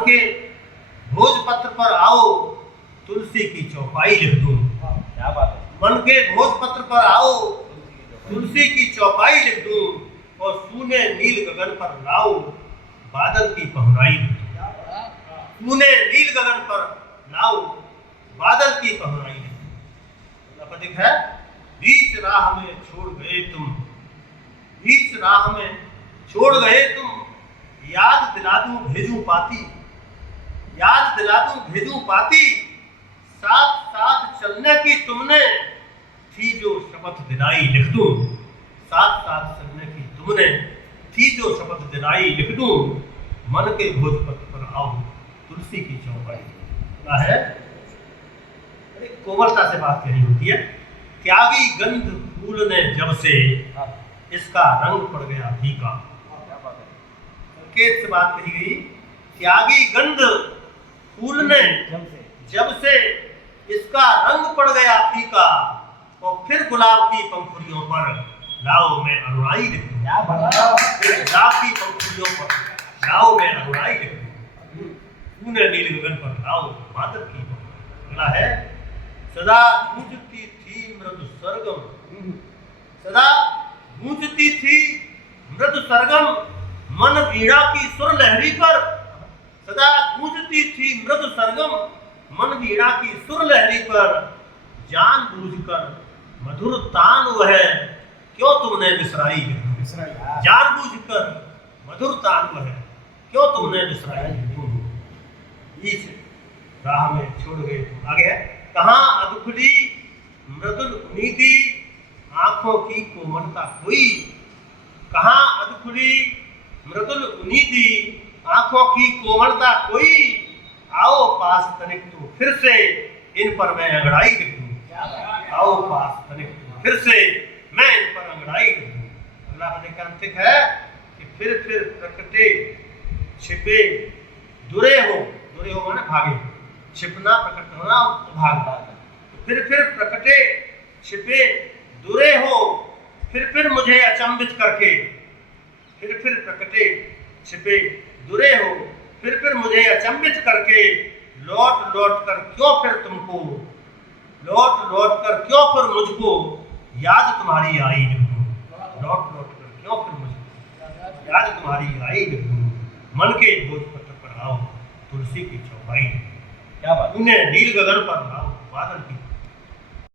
के भोजपत्र पर आओ तुलसी की चौपाई लिख दूं। क्या बात है। मन के भोजपत्र पर आओ तुलसी की चौपाई लिख दूं और सूने नील गगन पर लाओ बादल की पहुनाई लिख दूं। सूने नील गगन पर लाओ बादल की पहुनाई लिख दूं। अपदिक है बीच राह में छोड़ गए तुम, बीच राह में छोड़ गए तुम, याद दिला दूं भेजूं पाती, याद दिला दूं भेजूं पाती, साथ साथ चलने की तुमने थी जो शपथ दिलाई लिख दूं। साथ साथ चलने की तुमने थी जो शपथ दिलाई लिख दूं। मन के भोजपत्र पर आओ तुलसी की चौपाई। क्या है, अरे कोमलता से बात कही होती है। त्यागी गंध फूल ने जब से इसका रंग पड़ गया फीका। संकेत से बात कही गई। त्यागी गंध फूल ने जब से इसका रंग पड़ गया फीका और फिर गुलाब की पंखुड़ियों पर लाओ मैं अनुराई लिख दूं। गुलाब की पंखुड़ियों पर लाओ मैं अनुराई लिख दूं। सूने नील गगन पर लाओ बादल की पंखुड़ी। अगला है सदा गूंजती थी मृदु सरगम, सदा गूंजती थी मृदु सरगम, मन वीणा की सुर लहरी पर। सदा गूंजती थी मृदु सरगम, मन वीणा की सुर लहरी पर। जानबूझकर मधुर तान वह क्यों तुमने बिसराई। जानबूझकर मधुर तान वह क्यों तुमने बिसराई। बीच राह में छोड़ गए तुम। आगे है कहाँ अधखुली मृदुल उम्मीदी आंखों की कोमलता कोई। कहाँ अधखुली मृदुल उम्मीदी आंखों की कोमलता कोई। आओ पास तनिक तो फिर से इन पर मैं अंगड़ाई लिख दूं। आओ पास तनिक तो फिर से मैं इन पर अंगड़ाई लिख दूं। अगला अंतिक है कि फिर प्रकटे छिपे दुरे हो माने भागे, छिपना प्रकट होना भागना। फिर प्रकटे छिपे दुरे हो, फिर मुझे अचंभित करके। फिर प्रकटे छिपे दुरे हो, फिर मुझे अचंभित करके। लौट लौट कर क्यों फिर तुमको, लौट लौट कर क्यों फिर मुझको याद तुम्हारी आई लिख दूं। लौट लौट कर क्यों फिर मुझको याद तुम्हारी आई लिख दूं। मन के भोजपत्र पर आओ तुलसी की चौपाई। क्या बात। नील गगन पर लाओ बादल की